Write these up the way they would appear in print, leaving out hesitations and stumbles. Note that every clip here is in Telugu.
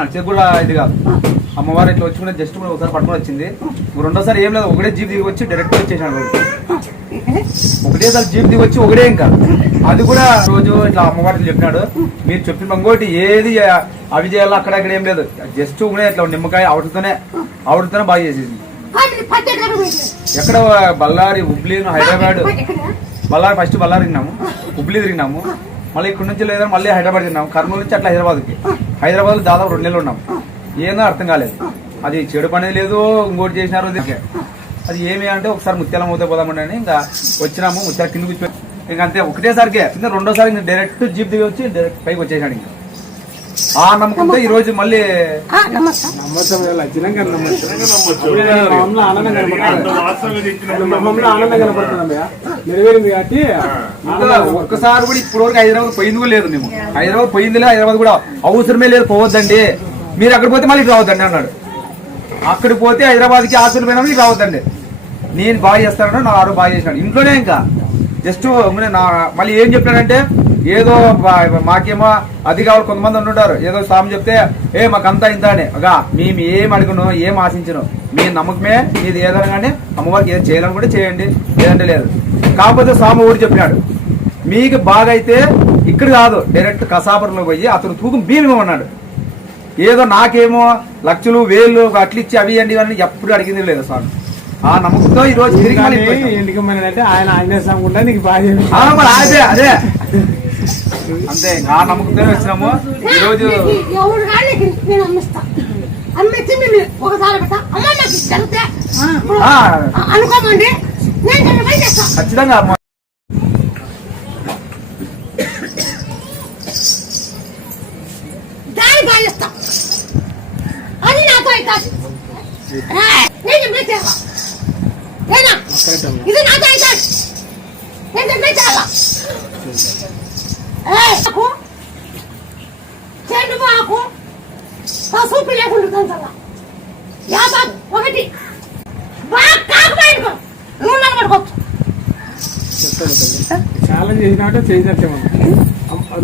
నడిచేది కూడా ఇది కాదు. అమ్మవారు ఇట్లా వచ్చి కూడా జస్ట్ కూడా ఒకసారి పట్టుకొని వచ్చింది. రెండోసారి ఏం లేదు, ఒకటే జీప్ దిగి వచ్చి డైరెక్ట్ వచ్చేసాను. ఒకటేసారి జీప్ దిగి వచ్చి ఒకటే, ఇంకా అది కూడా రోజు ఇట్లా అమ్మవారికి చెప్పినాడు. మీరు చెప్పిన ఇంకోటి ఏది అవి చేయాలో అక్కడ ఇక్కడ ఏం లేదు, జస్ట్ కూడా ఇట్లా నిమ్మకాయ ఆవిడతోనే బాగా చేసేది. ఎక్కడ బళ్ళారి, హుబ్లీ, హైదరాబాద్. ఫస్ట్ బళ్ళారి తిన్నాము, హుబ్లీ తిరిగినాము, మళ్ళీ ఇక్కడ నుంచి లేదా మళ్ళీ హైదరాబాద్ తిన్నాము, కర్నూలు నుంచి అట్లా హైదరాబాద్ దాదాపు 2 నెలలు ఉన్నాము. ఏందో అర్థం కాలేదు. అది చెడు పని లేదు, ఇంకోటి చేసినారు. అది ఏమి అంటే ఒకసారి ముత్యాల మూత పోదామండి అని ఇంకా వచ్చినాము. ముత్యాల కింద కూర్చొని ఇంకా అంతే ఒకటేసారికి. ఇంకా రెండోసారి ఇంకా డైరెక్ట్ జీప్ దిగి వచ్చి డైరెక్ట్ పైకి వచ్చేసాడు. ఇంకా ఆ నమ్మకంతో ఈ రోజు మళ్ళీ ఒక్కసారి కూడా ఇప్పుడు వరకు హైదరాబాద్ పోయింది కూడా లేదు. మేము హైదరాబాద్ పోయిందిలే, హైదరాబాద్ కూడా అవసరమే లేదు, పోవద్దండి మీరు అక్కడ పోతే మళ్ళీ రావద్దండి అన్నాడు. అక్కడికి పోతే హైదరాబాద్కి ఆశలు పోయినా మీకు రావద్దండి, నేను బాగా చేస్తాను, నా ఆరు బాగా చేసినాడు ఇంట్లోనే. ఇంకా జస్ట్ మళ్ళీ ఏం చెప్పాడంటే ఏదో మాకేమో అది కావాలి, కొంతమంది ఉంటుంటారు ఏదో స్వామి చెప్తే మాకంతా ఇంత అని. మేము ఏం అడుగును, ఏం ఆశించను, మీ నమ్మకమే మీది ఏదైనా కానీ అమ్మవారికి ఏదో చేయాలనుకుంటే చేయండి, లేదంటే లేదు. కాకపోతే స్వామి ఊరు చెప్పినాడు, మీకు బాగా అయితే ఇక్కడ కాదు డైరెక్ట్ కసాపురంలో పోయి అతను తూకం భీమం అన్నాడు. ఏదో నాకేమో లక్షలు వేలు అట్లు ఇచ్చి అవి అండి ఇవన్నీ ఎప్పుడు అడిగింది లేదు స్వామి. ఆ నమ్మకంతో ఈ రోజు తిరిగి అంటే ఆయన ఆంజనేయ స్వామి కూడా నీకు బాగా అదే అంతే. ఆ నమ్మకంతో వచ్చినాము ఈ రోజు. ఖచ్చితంగా అది నాతో అవుతుంది, ఇది నాతో అవుతుంది. చెండుబాకు పసుపు లేకుండా యాబాకు ఒకటి బాగా కాకు బయటకు నువ్వు పడుకోవచ్చు. ఛాలెంజ్ చేసినట్టు చేసినట్టే,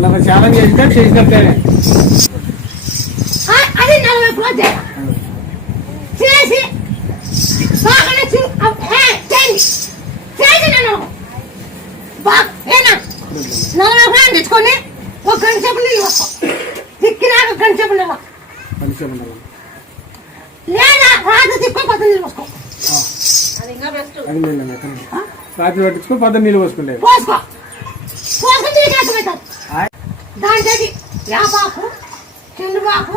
మనం ఛాలెంజ్ చేసినా చేసినట్టే. అది 40 రోజులు చేసి బాగా చేసి నేను బాగా 40 గ్రాములు తెచ్చుకొని ఒక గంట సేపు నీళ్ళు వస్తాం, తిక్కినాక గంట సేపు లేదా రాత్రి తిప్పుకొని 10 నీళ్ళు పోసుకో. రాత్రి పట్టించుకో 10 నీళ్ళు పోసుకుంటే పోసుకొని తిరిగి అవుతుంది. దాంట్లో యాపాకు, చెండుబాకు,